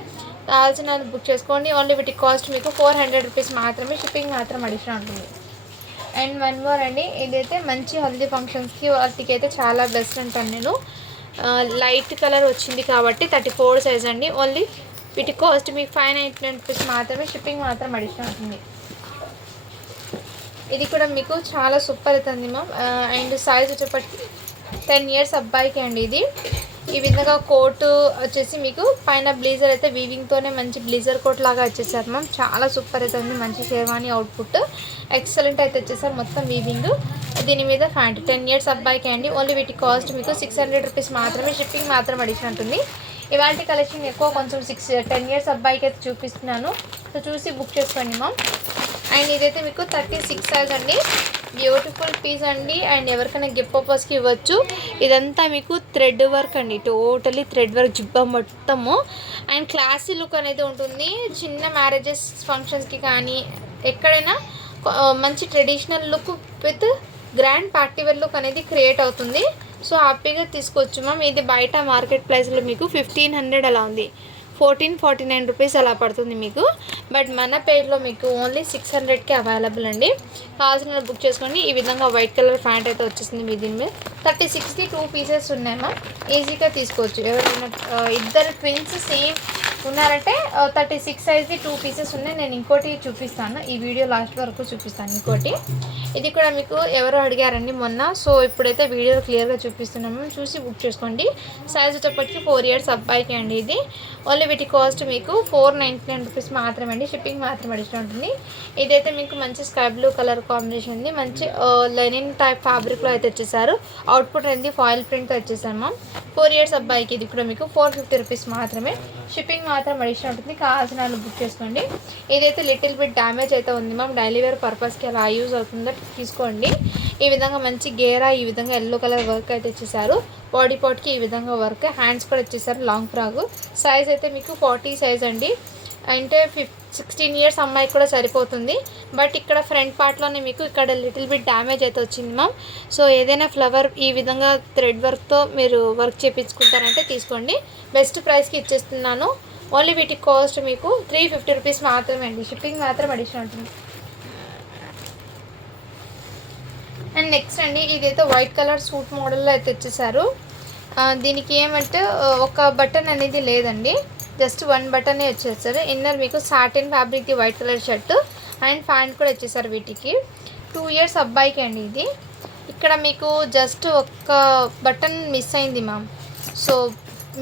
కావాల్సిన బుక్ చేసుకోండి. ఓన్లీ వీటి కాస్ట్ మీకు 400 రూపీస్ మాత్రమే. షిప్పింగ్ మాత్రం అడిషనల్ ఉంటుంది. అండ్ 1 మోర్ అండి. ఇదైతే మంచి హల్దీ ఫంక్షన్స్కి వాటికి అయితే చాలా బెస్ట్ అంటాను నేను. లైట్ కలర్ వచ్చింది కాబట్టి 34 సైజ్ అండి. ఓన్లీ వీటి కాస్ట్ మీకు 599 రూపీస్ మాత్రమే. షిప్పింగ్ మాత్రం అడిషనల్ ఉంటుంది. ఇది కూడా మీకు చాలా సూపర్ అవుతుంది మ్యామ్. అండ్ సైజ్ వచ్చేప్పటికి 10 ఇయర్స్ అబ్బాయికి అండి. ఇది ఈ విధంగా కోటు వచ్చేసి మీకు పైన బ్లేజర్ అయితే వీవింగ్తోనే మంచి బ్లేజర్ కోట్ లాగా వచ్చేసారు మ్యామ్. చాలా సూపర్ అయితే ఉంది. మంచి షేర్వాణి అవుట్పుట్ ఎక్సలెంట్ అయితే వచ్చేసారు. మొత్తం వీవింగ్. దీని మీద ప్యాంట్ 10 ఇయర్స్ అబ్బాయికి అండి. ఓన్లీ వీటి కాస్ట్ మీకు 600 రూపీస్ మాత్రమే. షిప్పింగ్ మాత్రం అడిషన్ ఉంటుంది. ఇలాంటి కలెక్షన్ ఎక్కువ కొంచెం 10 ఇయర్స్ అబ్బాయికి అయితే చూపిస్తున్నాను. సో చూసి బుక్ చేసుకోండి మ్యామ్. అండ్ ఇదైతే మీకు 36 సైజ్ అండి. బ్యూటిఫుల్ పీస్ అండి. అండ్ ఎవరికైనా గిఫ్ట్ పర్పస్కి ఇవ్వచ్చు. ఇదంతా మీకు థ్రెడ్ వర్క్ అండి. టోటలీ థ్రెడ్ వర్క్ జిబ్బా మొత్తము. అండ్ క్లాసీ లుక్ అనేది ఉంటుంది. చిన్న మ్యారేజెస్ ఫంక్షన్స్కి కానీ ఎక్కడైనా మంచి traditional look with grand party wear look అనేది క్రియేట్ అవుతుంది. సో హ్యాపీగా తీసుకోవచ్చు మ్యామ్. ఇది బయట మార్కెట్ ప్రైస్లో మీకు 1500 అలా ఉంది. 1449 రూపీస్ అలా పడుతుంది మీకు. బట్ మన పేజ్లో మీకు ఓన్లీ 600కి అవైలబుల్ అండి. కావాల్సిన బుక్ చేసుకోండి. ఈ విధంగా వైట్ కలర్ ప్యాంట్ అయితే వచ్చేసింది మీ దీని మీద. 36కి 2 పీసెస్ ఉన్నాయమ్మా. ఈజీగా తీసుకోవచ్చు. ఎవరైనా ఇద్దరు ట్విన్స్ సేమ్ ఉన్నారంటే 36 సైజ్ది 2 పీసెస్ ఉన్నాయి. నేను ఇంకోటి చూపిస్తాను. ఈ వీడియో లాస్ట్ వరకు చూపిస్తాను ఇంకోటి. ఇది కూడా మీకు ఎవరు అడిగారండి మొన్న. సో ఇప్పుడైతే వీడియో క్లియర్గా చూపిస్తున్నాము. చూసి బుక్ చేసుకోండి. సైజ్ వచ్చేప్పటికి 4 ఇయర్స్ అబ్బాయికి అండి. ఇది ఓన్లీ వీటి కాస్ట్ మీకు 499 రూపీస్ మాత్రమే అండి. షిప్పింగ్ మాత్రం అడిషన్ ఉంటుంది. ఇదైతే మీకు మంచి స్కై బ్లూ కలర్ కాంబినేషన్ ఉంది. మంచి లెనిన్ టైప్ ఫ్యాబ్రిక్లో అయితే వచ్చేసారు. అవుట్పుట్ అనేది ఫాయిల్ ప్రింట్తో వచ్చేసాము. 4 ఇయర్స్ అబ్బాయికి ఇది కూడా మీకు 450 రూపీస్ మాత్రమే. షిప్పింగ్ మాత్రం అడిషన్ ఉంటుంది. కావాల్సిన వాళ్ళు బుక్ చేసుకోండి. ఇదైతే లిటిల్ బిట్ డ్యామేజ్ అయితే ఉంది మ్యామ్. డైలీ వేర్ పర్పస్కి ఎలా యూజ్ అవుతుందో తీసుకోండి. ఈ విధంగా మంచి గేరా ఈ విధంగా ఎల్లో కలర్ వర్క్ అయితే వచ్చేసారు. బాడీ పార్ట్కి ఈ విధంగా వర్క్. హ్యాండ్స్ కూడా వచ్చేసారు లాంగ్ ఫ్రాక్. సైజ్ అయితే మీకు 40 సైజ్ అండి. అంటే 16 ఇయర్స్ అమ్మాయికి కూడా సరిపోతుంది. బట్ ఇక్కడ ఫ్రంట్ పార్ట్లోనే మీకు ఇక్కడ లిటిల్ బిట్ డ్యామేజ్ అయితే వచ్చింది మ్యామ్. సో ఏదైనా ఫ్లవర్ ఈ విధంగా థ్రెడ్ వర్క్తో మీరు వర్క్ చేయించుకుంటారంటే తీసుకోండి. బెస్ట్ ప్రైస్కి ఇచ్చేస్తున్నాను. ఓన్లీ వీటి కాస్ట్ మీకు 350 రూపీస్ మాత్రమే అండి. షిప్పింగ్ మాత్రం అడిషనల్ ఉంటుంది. అండ్ నెక్స్ట్ అండి ఇదైతే వైట్ కలర్ సూట్ మోడల్లో అయితే వచ్చేసారు. దీనికి ఏమంటే ఒక బటన్ అనేది లేదండి. జస్ట్ 1 బటనే వచ్చేసారు. ఇన్నర్ మీకు సాటిన్ ఫ్యాబ్రిక్ది white colour shirt and pant కూడా వచ్చేసారు. వీటికి 2 ఇయర్స్ అబ్బాయికి అండి. ఇది ఇక్కడ మీకు జస్ట్ ఒక్క బటన్ మిస్ అయింది మ్యామ్. సో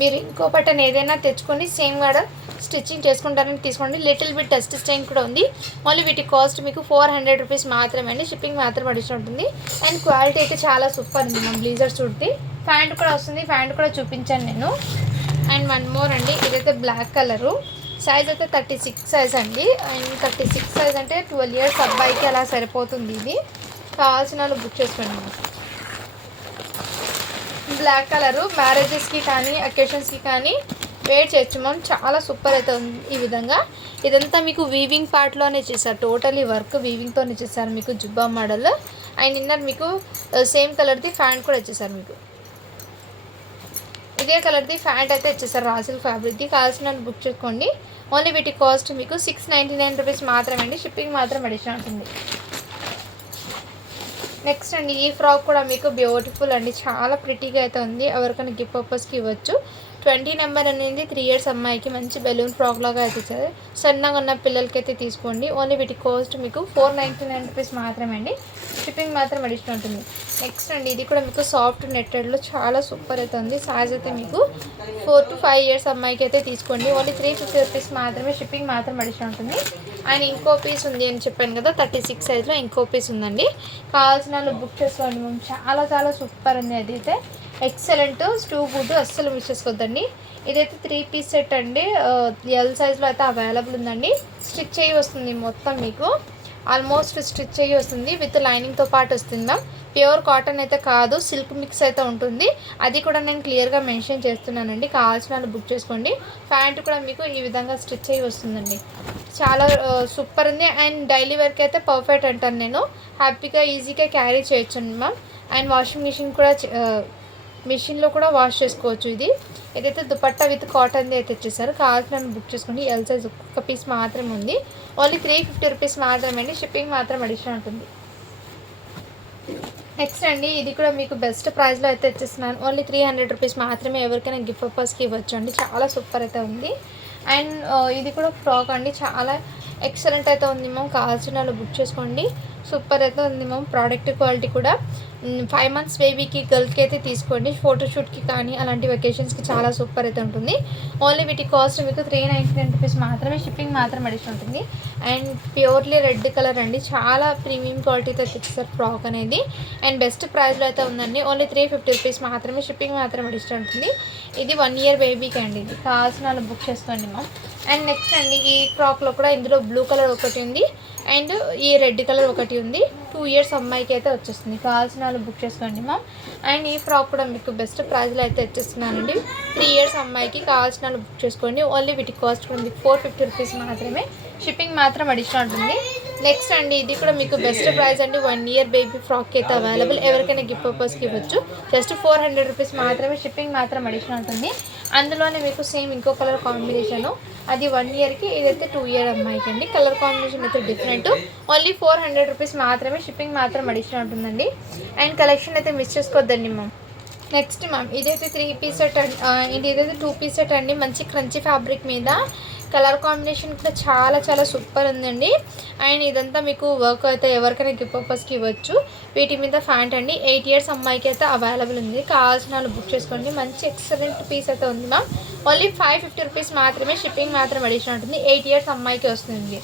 మీరు ఇంకో బటన్ ఏదైనా తెచ్చుకొని సేమ్ కూడా స్టిచ్చింగ్ చేసుకుంటారని తీసుకోండి. లిటిల్ బిట్ డస్ట్ స్టైన్ కూడా ఉంది. ఓన్లీ వీటి కాస్ట్ మీకు 400 రూపీస్ మాత్రమే అండి. షిప్పింగ్ మాత్రం అడిషన్ ఉంటుంది. అండ్ క్వాలిటీ అయితే చాలా సూపర్ ఉంది మ్యామ్. బ్లేజర్ సూట్ది ప్యాంట్ కూడా వస్తుంది. ప్యాంట్ కూడా చూపించాను నేను. అండ్ 1 మోర్ అండి. ఇదైతే బ్లాక్ కలరు. సైజ్ అయితే 36 సైజ్ అండి. అండ్ 36 సైజ్ అంటే 12 ఇయర్స్ అబ్బాయికి అలా సరిపోతుంది. ఇది కావాల్సిన వాళ్ళు బుక్ చేసుకోండి. బ్లాక్ కలరు మ్యారేజెస్కి కానీ అకేషన్స్కి కానీ వేర్ చేయొచ్చు మ్యామ్. చాలా సూపర్ అయితే ఉంది. ఈ విధంగా ఇదంతా మీకు వీవింగ్ పార్ట్లోనే చేశారు. టోటలీ వర్క్ వీవింగ్తోనే చేశారు మీకు జుబ్బా మోడల్. అండ్ ఇన్నర్ మీకు సేమ్ కలర్ది ప్యాంట్ కూడా వచ్చేసారు. మీకు ఇదే కలర్ది ప్యాంట్ అయితే వచ్చేసారు. రాసిల్ ఫ్యాబ్రిక్ది. కావాల్సిన బుక్ చేసుకోండి. ఓన్లీ వీటి కాస్ట్ మీకు 699 రూపీస్ మాత్రమే అండి. షిప్పింగ్ మాత్రం అడిషన్ ఉంటుంది. నెక్స్ట్ అండి ఈ ఫ్రాక్ కూడా మీకు బ్యూటిఫుల్ అండి. చాలా ప్రిటీగా అయితే ఉంది. ఎవరికైనా గిఫ్ట్ పర్పస్కి ఇవ్వచ్చు. 20 నెంబర్ అనేది 3 ఇయర్స్ అమ్మాయికి మంచి బెలూన్ ఫ్రాక్ లాగా అయితే ఇచ్చారు. సన్నగా ఉన్న పిల్లలకి అయితే తీసుకోండి. ఓన్లీ వీటి కాస్ట్ మీకు 499 రూపీస్ మాత్రమే అండి. షిప్పింగ్ మాత్రం అడిషనల్ ఉంటుంది. నెక్స్ట్ అండి ఇది కూడా మీకు సాఫ్ట్ నెట్టెడ్లో చాలా సూపర్ అయితే ఉంది. సైజ్ అయితే మీకు 4 to 5 ఇయర్స్ అమ్మాయికి అయితే తీసుకోండి. ఓన్లీ 350 రూపీస్ మాత్రమే. షిప్పింగ్ మాత్రం అడిషనల్ ఉంటుంది. అండ్ ఇంకో పీస్ ఉంది అని చెప్పాను కదా, 36 సైజ్లో ఇంకో పీస్ ఉందండి. కావాల్సిన వాళ్ళు బుక్ చేసుకోండి. మేము చాలా చాలా సూపర్ ఉంది. అది అయితే ఎక్సలెంట్ స్టూ గుడ్, అస్సలు మిస్ చేసుకోవద్దండి. ఇదైతే 3 పీస్ సెట్ అండి. ఎల్ సైజ్లో అయితే అవైలబుల్ ఉందండి. స్టిచ్ అయ్యి వస్తుంది మొత్తం మీకు, ఆల్మోస్ట్ స్టిచ్ అయ్యి వస్తుంది. విత్ లైనింగ్తో పాటు వస్తుంది మ్యామ్. ప్యూర్ కాటన్ అయితే కాదు, సిల్క్ మిక్స్ అయితే ఉంటుంది. అది కూడా నేను క్లియర్గా మెన్షన్ చేస్తున్నానండి. కావాల్సిన వాళ్ళు బుక్ చేసుకోండి. ప్యాంట్ కూడా మీకు ఈ విధంగా స్టిచ్ అయ్యి వస్తుందండి. చాలా సూపర్ ఉంది. అండ్ డైలీ వర్క్ అయితే పర్ఫెక్ట్ అంటాను నేను. హ్యాపీగా ఈజీగా క్యారీ చేయొచ్చండి మ్యామ్. అండ్ వాషింగ్ మిషన్ కూడా మిషన్లో కూడా వాష్ చేసుకోవచ్చు. ఇదైతే దుపట్టా విత్ కాటన్ది అయితే ఇచ్చేసారు. కావాల్సిన బుక్ చేసుకోండి. ఎల్ సైజ్ ఒక్క పీస్ మాత్రమే ఉంది. ఓన్లీ 350 రూపీస్ మాత్రమే అండి. షిప్పింగ్ మాత్రం అడిషనల్ ఉంటుంది. నెక్స్ట్ అండి ఇది కూడా మీకు బెస్ట్ ప్రైస్లో అయితే ఇచ్చేస్తున్నాను. ఓన్లీ 300 రూపీస్ మాత్రమే. ఎవరికైనా గిఫ్ట్ పర్పస్కి ఇవ్వచ్చు అండి. చాలా సూపర్ అయితే ఉంది. అండ్ ఇది కూడా ఫ్రాక్ అండి. చాలా ఎక్సలెంట్ అయితే ఉంది మ్యామ్. కావాల్సిన వాళ్ళు బుక్ చేసుకోండి. సూపర్ అయితే ఉంది మ్యామ్. ప్రోడక్ట్ క్వాలిటీ కూడా 5 months బేబీకి గర్ల్కి అయితే తీసుకోండి. ఫోటోషూట్కి కానీ అలాంటి వెకేషన్స్కి చాలా సూపర్ అయితే ఉంటుంది. ఓన్లీ వీటి కాస్ట్ మీకు 399 రూపీస్ మాత్రమే. షిప్పింగ్ మాత్రం అడిషనల్ ఉంటుంది. అండ్ ప్యూర్లీ రెడ్ కలర్ అండి. చాలా ప్రీమియం క్వాలిటీతో తెచ్చేసారు ఫ్రాక్ అనేది. అండ్ బెస్ట్ ప్రైస్లో అయితే ఉందండి. ఓన్లీ 350 రూపీస్ మాత్రమే. షిప్పింగ్ మాత్రం అడిషనల్ ఉంటుంది. ఇది 1 year బేబీకి అండి. ఇది కావాల్సిన వాళ్ళు బుక్ చేసుకోండి మ్యామ్. అండ్ నెక్స్ట్ అండి ఈ ఫ్రాక్లో కూడా ఇందులో బ్లూ కలర్ ఒకటి ఉంది. అండ్ ఈ రెడ్ కలర్ ఒకటి ఉంది. 2 years అమ్మాయికి అయితే వచ్చేస్తుంది. కావాల్సిన వాళ్ళు బుక్ చేసుకోండి మ్యామ్. అండ్ ఈ ఫ్రాక్ కూడా మీకు బెస్ట్ ప్రైస్లో అయితే ఇచ్చేస్తున్నానండి. 3 years అమ్మాయికి కావాల్సిన వాళ్ళు బుక్ చేసుకోండి. ఓన్లీ వీటి కాస్ట్ కూడా మీకు 450 రూపీస్ మాత్రమే. షిప్పింగ్ మాత్రం అడిషనల్ ఉంటుంది. నెక్స్ట్ అండి ఇది కూడా మీకు బెస్ట్ ప్రైస్ అండి. 1 year బేబీ ఫ్రాక్ అయితే అవైలబుల్. ఎవరికైనా గిఫ్ట్ పర్పస్కి ఇవ్వచ్చు. జస్ట్ 400 రూపీస్ మాత్రమే. షిప్పింగ్ మాత్రం అడిషనల్ ఉంటుంది. అందులోనే మీకు సేమ్ ఇంకో కలర్ కాంబినేషను, అది 1 yearకి, ఇదైతే 2 year అమ్మాయికి అండి. కలర్ కాంబినేషన్ అయితే డిఫరెంట్. ఓన్లీ 400 రూపీస్ మాత్రమే. షిప్పింగ్ మాత్రం అడిషనల్ ఉంటుందండి. అండ్ కలెక్షన్ అయితే మిస్ చేసుకోవద్దండి మ్యామ్. నెక్స్ట్ మ్యామ్ ఇదైతే 3 పీస్ సెట్ అండి. ఇదైతే 2 పీస్ సెట్ అండి. మంచి క్రంచీ ఫ్యాబ్రిక్ మీద కలర్ కాంబినేషన్ కూడా చాలా చాలా సూపర్ ఉందండి. అండ్ ఇదంతా మీకు వర్క్ అయితే ఎవరికైనా గిఫ్ట్ పర్పస్కి ఇవ్వచ్చు. వీటి మీద ఫ్యాంట్ అండి. 8 years అమ్మాయికి అయితే అవైలబుల్ ఉంది. కావాల్సిన వాళ్ళు బుక్ చేసుకోండి. మంచి ఎక్సలెంట్ పీస్ అయితే ఉంది మ్యామ్. ఓన్లీ 550 రూపీస్ మాత్రమే. షిప్పింగ్ మాత్రం అడిషనల్ ఉంటుంది. 8 years అమ్మాయికి వస్తుంది.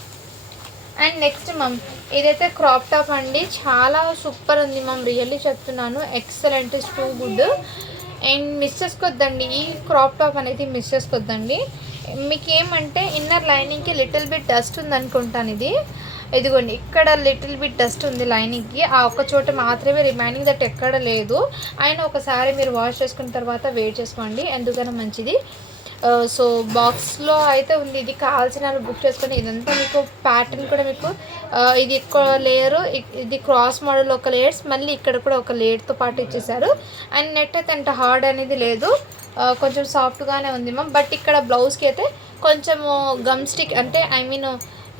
అండ్ నెక్స్ట్ మ్యామ్ ఇదైతే క్రాప్ టాప్ అండి. చాలా సూపర్ ఉంది మ్యామ్. రియల్లీ చెప్తున్నాను. Excellent too good. And miss చేసుకోవద్దండి. ఈ క్రాప్ టాప్ అనేది మిస్ చేసుకోవద్దండి. మీకు ఏమంటే ఇన్నర్ లైనింగ్కి లిటిల్ బిట్ డస్ట్ ఉంది అనుకుంటాను. ఇదిగోండి ఇక్కడ లిటిల్ బిట్ డస్ట్ ఉంది లైనింగ్కి. ఆ ఒక్క చోట మాత్రమే, రిమైనింగ్ దట్ ఎక్కడ లేదు. అయినా ఒకసారి మీరు వాష్ చేసుకున్న తర్వాత వేట్ చేసుకోండి. ఎందుకన్నా మంచిది. సో బాక్స్లో అయితే ఉంది. ఇది కావాల్సిన బుక్ చేసుకొని. ఇదంతా మీకు ప్యాటర్న్ కూడా మీకు ఇది ఎక్కువ లేయరు, ఇది క్రాస్ మోడల్ ఒక లేయర్స్, మళ్ళీ ఇక్కడ కూడా ఒక లేయర్తో పాటు ఇచ్చేసారు. అండ్ నెట్ అయితే అంత హార్డ్ అనేది లేదు, కొంచెం సాఫ్ట్గానే ఉంది మ్యామ్. బట్ ఇక్కడ బ్లౌజ్కి అయితే కొంచెము గమ్ స్టిక్ అంటే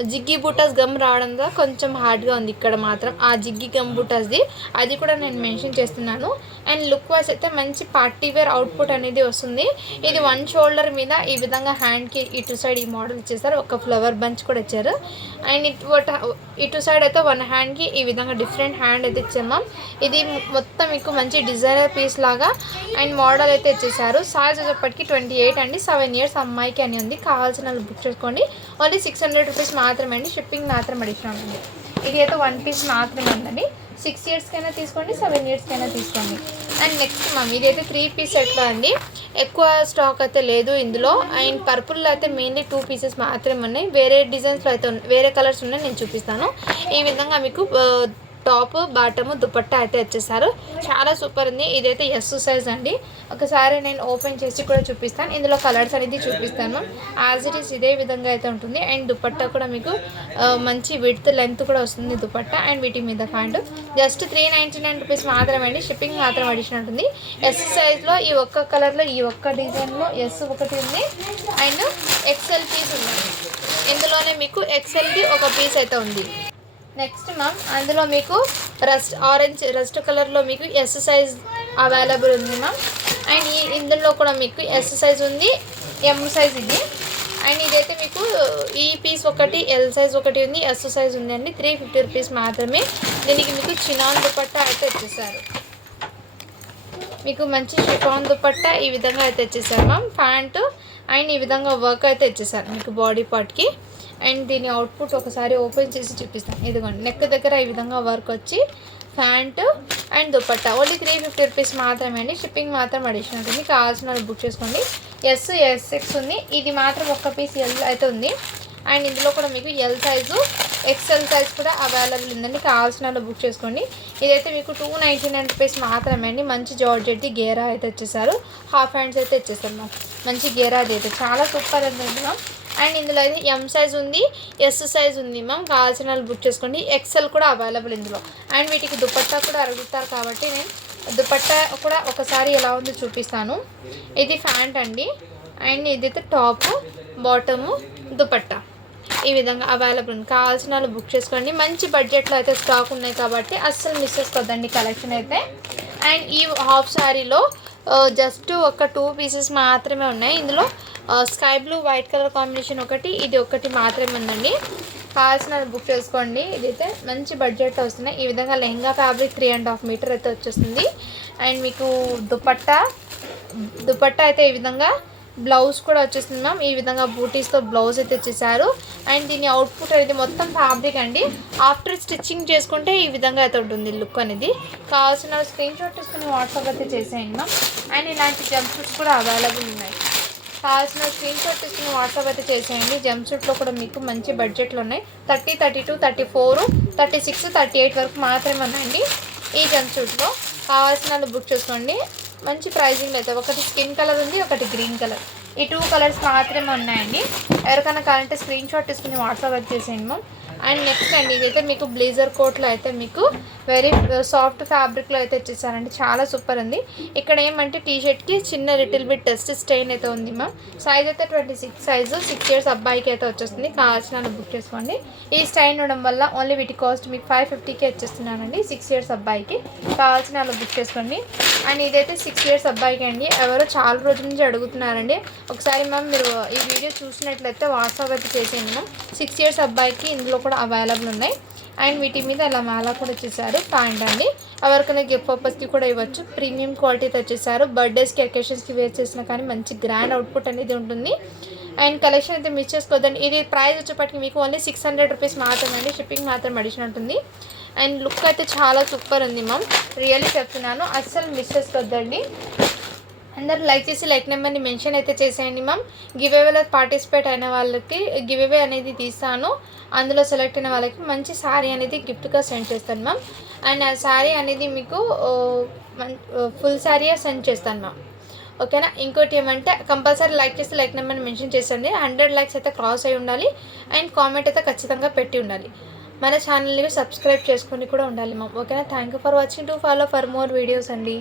జిగ్గి బూటాస్ గమ్ రావడంతో కొంచెం హార్డ్గా ఉంది ఇక్కడ మాత్రం. ఆ జిగ్గి గమ్ బూటాస్ది అది కూడా నేను మెన్షన్ చేస్తున్నాను. అండ్ లుక్ వైజ్ అయితే మంచి పార్టీ వేర్ అవుట్పుట్ అనేది వస్తుంది. ఇది 1 shoulder మీద ఈ విధంగా హ్యాండ్కి ఇటు సైడ్ ఈ మోడల్ ఇచ్చేసారు. ఒక ఫ్లవర్ బంచ్ కూడా ఇచ్చారు. అండ్ ఇటు సైడ్ అయితే 1 హ్యాండ్కి ఈ విధంగా డిఫరెంట్ హ్యాండ్ అయితే ఇచ్చాము. ఇది మొత్తం మీకు మంచి డిజైనర్ పీస్ లాగా అండ్ మోడల్ అయితే ఇచ్చేసారు. సైజ్ వచ్చేప్పటికి 28 అండి. 7 years అమ్మాయికి అని ఉంది. కావాల్సిన బుక్ చేసుకోండి. ఓన్లీ 600 రూపీస్ మాత్రమే అండి. షిప్పింగ్ మాత్రం అడిషనల్ ఉంది. ఇది అయితే 1 piece మాత్రమే ఉందండి. 6 yearsకైనా తీసుకోండి, 7 yearsకైనా తీసుకోండి. అండ్ నెక్స్ట్ మ్యామ్ ఇదైతే 3 piece సెట్లో అండి. ఎక్కువ స్టాక్ అయితే లేదు ఇందులో. అండ్ పర్పుల్లో అయితే మెయిన్లీ 2 pieces మాత్రమే ఉన్నాయి. వేరే డిజైన్స్లో అయితే వేరే కలర్స్ ఉన్నాయి, నేను చూపిస్తాను. ఈ విధంగా మీకు టాప్ బాటము దుపట్టా అయితే వచ్చేసారు. చాలా సూపర్ ఉంది. ఇదైతే ఎస్ సైజ్ అండి. ఒకసారి నేను ఓపెన్ చేసి కూడా చూపిస్తాను. ఇందులో కలర్స్ అనేది చూపిస్తాను. యాజ్ ఇట్ ఈస్ ఇదే విధంగా అయితే ఉంటుంది. అండ్ దుపట్టా కూడా మీకు మంచి విడ్త్ లెంత్ కూడా వస్తుంది దుపట్టా. అండ్ వీటి మీద ప్యాంటు జస్ట్ 399 రూపీస్ మాత్రమే అండి. షిప్పింగ్ మాత్రం అడిషనల్ ఉంటుంది. ఎస్ సైజ్లో ఈ ఒక్క కలర్లో ఈ ఒక్క డిజైన్లో ఎస్ ఒకటి ఉంది. అండ్ ఎక్సెల్ పీస్ ఉంది. ఇందులోనే మీకు ఎక్సెల్కి ఒక పీస్ అయితే ఉంది. నెక్స్ట్ మ్యామ్ అందులో మీకు ఆరెంజ్ రస్ట్ కలర్లో మీకు ఎస్ సైజ్ అవైలబుల్ ఉంది మ్యామ్. అండ్ ఇందులో కూడా మీకు ఎస్ సైజ్ ఉంది, ఎం సైజ్ ఇది. అండ్ ఇదైతే మీకు ఈ పీస్ ఒకటి, ఎల్ సైజ్ ఒకటి ఉంది, ఎస్ సైజ్ ఉంది అండి. 350 రూపీస్ మాత్రమే. దీనికి మీకు చినాన్ దుపట్టా అయితే వచ్చేసారు. మీకు మంచి షిఫాన్ దుపట్టా ఈ విధంగా అయితే వచ్చేసారు మ్యామ్. ప్యాంటు అండ్ ఈ విధంగా వర్క్ అయితే ఇచ్చేసారు మీకు బాడీ పార్ట్కి. అండ్ దీని అవుట్పుట్ ఒకసారి ఓపెన్ చేసి చూపిస్తాను. ఇదిగోండి, నెక్ దగ్గర ఈ విధంగా వర్క్ వచ్చి pant and dupatta only 350 rupees మాత్రమే అండి. షిప్పింగ్ మాత్రం అడిషనల్ ఉంటుంది. కావాల్సిన వాళ్ళు బుక్ చేసుకోండి. ఎస్6 ఉంది. ఇది మాత్రం ఒక్క పీస్ ఎల్ అయితే ఉంది. అండ్ ఇందులో కూడా మీకు ఎల్ సైజు, ఎక్స్ఎల్ సైజ్ కూడా అవైలబుల్ ఉందండి. కావాల్సిన వాళ్ళు బుక్ చేసుకోండి. ఇదైతే మీకు 299 రూపీస్ మాత్రమే అండి. మంచి జార్జెట్ది గేరా అయితే వచ్చేసారు. హాఫ్ హ్యాండ్స్ అయితే వచ్చేసారు మ్యామ్. మంచి గేరాది అయితే చాలా సూపర్ ఉంది మ్యామ్. అండ్ ఇందులో అయితే ఎం సైజ్ ఉంది, ఎస్ సైజ్ ఉంది మ్యామ్. కావాల్సిన వాళ్ళు బుక్ చేసుకోండి. ఎక్స్ఎల్ కూడా అవైలబుల్ ఇందులో. అండ్ వీటికి దుపట్టా కూడా అడుగుతారు కాబట్టి నేను దుపట్టా కూడా ఒకసారి ఎలా ఉందో చూపిస్తాను. ఇది ప్యాంట్ అండి. అండ్ ఇదైతే టాప్, బాటము, దుపట్టా ఈ విధంగా అవైలబుల్ ఉంది. కావాల్సిన వాళ్ళు బుక్ చేసుకోండి. మంచి బడ్జెట్లో అయితే స్టాక్ ఉన్నాయి కాబట్టి అస్సలు మిస్ చేసుకోవద్దండి కలెక్షన్ అయితే. అండ్ ఈ హాఫ్ శారీలో జస్ట్ ఒక 2 పీసెస్ మాత్రమే ఉన్నాయి. ఇందులో sky blue white colour combination ఒకటి, ఇది ఒకటి మాత్రమే ఉందండి. కావాల్సిన వాళ్ళు బుక్ చేసుకోండి. ఇదైతే మంచి బడ్జెట్లో వస్తున్నాయి. ఈ విధంగా లెహంగా ఫ్యాబ్రిక్ 3.5 మీటర్ అయితే వచ్చేస్తుంది. అండ్ మీకు దుపట్టా అయితే ఈ విధంగా బ్లౌజ్ కూడా వచ్చేస్తుంది మ్యామ్. ఈ విధంగా బూటీస్తో బ్లౌజ్ అయితే వచ్చేసారు. అండ్ దీని అవుట్పుట్ అనేది మొత్తం ఫ్యాబ్రిక్ అండి. ఆఫ్టర్ స్టిచ్చింగ్ చేసుకుంటే ఈ విధంగా అయితే ఉంటుంది లుక్ అనేది. కావాల్సిన స్క్రీన్ షాట్ తీసుకుని వాట్సాప్ అయితే చేసేయండి మ్యామ్. అండ్ ఇలాంటి జంప్ సూట్స్ కూడా అవైలబుల్ ఉన్నాయి. కావాల్సిన స్క్రీన్ షాట్ తీసుకుని వాట్సాప్ అయితే చేసేయండి. జంప్ సూట్లో కూడా మీకు మంచి బడ్జెట్లో ఉన్నాయి. 30, 32, 34, 36, 38 వరకు మాత్రమే ఉన్నాయండి ఈ జంప్ సూట్లో. కావాల్సిన వాళ్ళు బుక్ చేసుకోండి. మంచి ప్రైజింగ్ అయితే ఒకటి స్కిన్ కలర్ ఉంది, ఒకటి గ్రీన్ కలర్. ఈ 2 కలర్స్ మాత్రమే ఉన్నాయండి. ఎవరికైనా కావాలంటే స్క్రీన్ షాట్ తీసుకుని వాట్సాప్ అయితే చేసేయండి మ్యామ్. అండ్ నెక్స్ట్ అండి ఇదైతే మీకు బ్లేజర్ కోట్లో అయితే మీకు వెరీ సాఫ్ట్ ఫ్యాబ్రిక్లో అయితే వచ్చేసారండి. చాలా సూపర్ ఉంది. ఇక్కడ ఏమంటే టీషర్ట్కి చిన్న లిటిల్ బిట్ టెస్ట్ స్టెయిన్ అయితే ఉంది మ్యామ్. సైజ్ అయితే 26 సైజు, 6 ఇయర్స్ అబ్బాయికి అయితే వచ్చేస్తుంది. కావాల్సిన బుక్ చేసుకోండి. ఈ స్టైన్ ఉండడం వల్ల ఓన్లీ వీటి కాస్ట్ మీకు 550కి వచ్చేస్తున్నానండి. 6 ఇయర్స్ అబ్బాయికి. కావాల్సిన వాళ్ళు బుక్ చేసుకోండి. అండ్ ఇదైతే 6 ఇయర్స్ అబ్బాయికి అండి. ఎవరో చాలా రోజుల నుంచి అడుగుతున్నారండి. ఒకసారి మ్యామ్ మీరు ఈ వీడియో చూసినట్లయితే వాట్సాప్ అయితే చేసేయండి మ్యామ్. 6 ఇయర్స్ అబ్బాయికి ఇందులో కూడా అవైలబుల్ ఉన్నాయి. అండ్ వీటి మీద ఇలా మాలా కూడా వచ్చేసారు. ప్యాంట్ అండి. ఎవరికైనా గిఫ్ట్ పర్పస్కి కూడా ఇవ్వచ్చు. ప్రీమియం క్వాలిటీతో వచ్చేసారు. బర్త్డేస్కి, అకేషన్స్కి వేర్ చేసినా కానీ మంచి గ్రాండ్ అవుట్పుట్ అనేది ఉంటుంది. అండ్ కలెక్షన్ అయితే మిస్ చేసుకోవద్దండి. ఇది ప్రైస్ వచ్చేప్పటికి మీకు ఓన్లీ 600 రూపీస్ మాత్రమే అండి. షిప్పింగ్ మాత్రం అడిషనల్ ఉంటుంది. అండ్ లుక్ అయితే చాలా సూపర్ ఉంది మ్యామ్. రియల్లీ చెప్తున్నాను, అస్సలు మిస్ చేసుకోవద్దండి. అందరూ లైక్ చేసి లైక్ నెంబర్ని మెన్షన్ అయితే చేసేయండి మ్యామ్. గివ్ అవేలో పార్టిసిపేట్ అయిన వాళ్ళకి గివ్ అవే అనేది తీస్తాను. అందులో సెలెక్ట్ అయిన వాళ్ళకి మంచి శారీ అనేది గిఫ్ట్గా సెండ్ చేస్తాను మ్యామ్. అండ్ ఆ శారీ అనేది మీకు ఫుల్ శారీయే సెండ్ చేస్తాను మ్యామ్. ఓకేనా. ఇంకోటి ఏమంటే కంపల్సరీ లైక్ చేసి లైక్ నెంబర్ని మెన్షన్ చేసండి. 100 లైక్స్ అయితే క్రాస్ అయి ఉండాలి. అండ్ కామెంట్ అయితే ఖచ్చితంగా పెట్టి ఉండాలి. మన ఛానల్ని సబ్స్క్రైబ్ చేసుకొని కూడా ఉండాలి మ్యామ్. ఓకేనా. Thank you for watching. To follow for more videos అండి.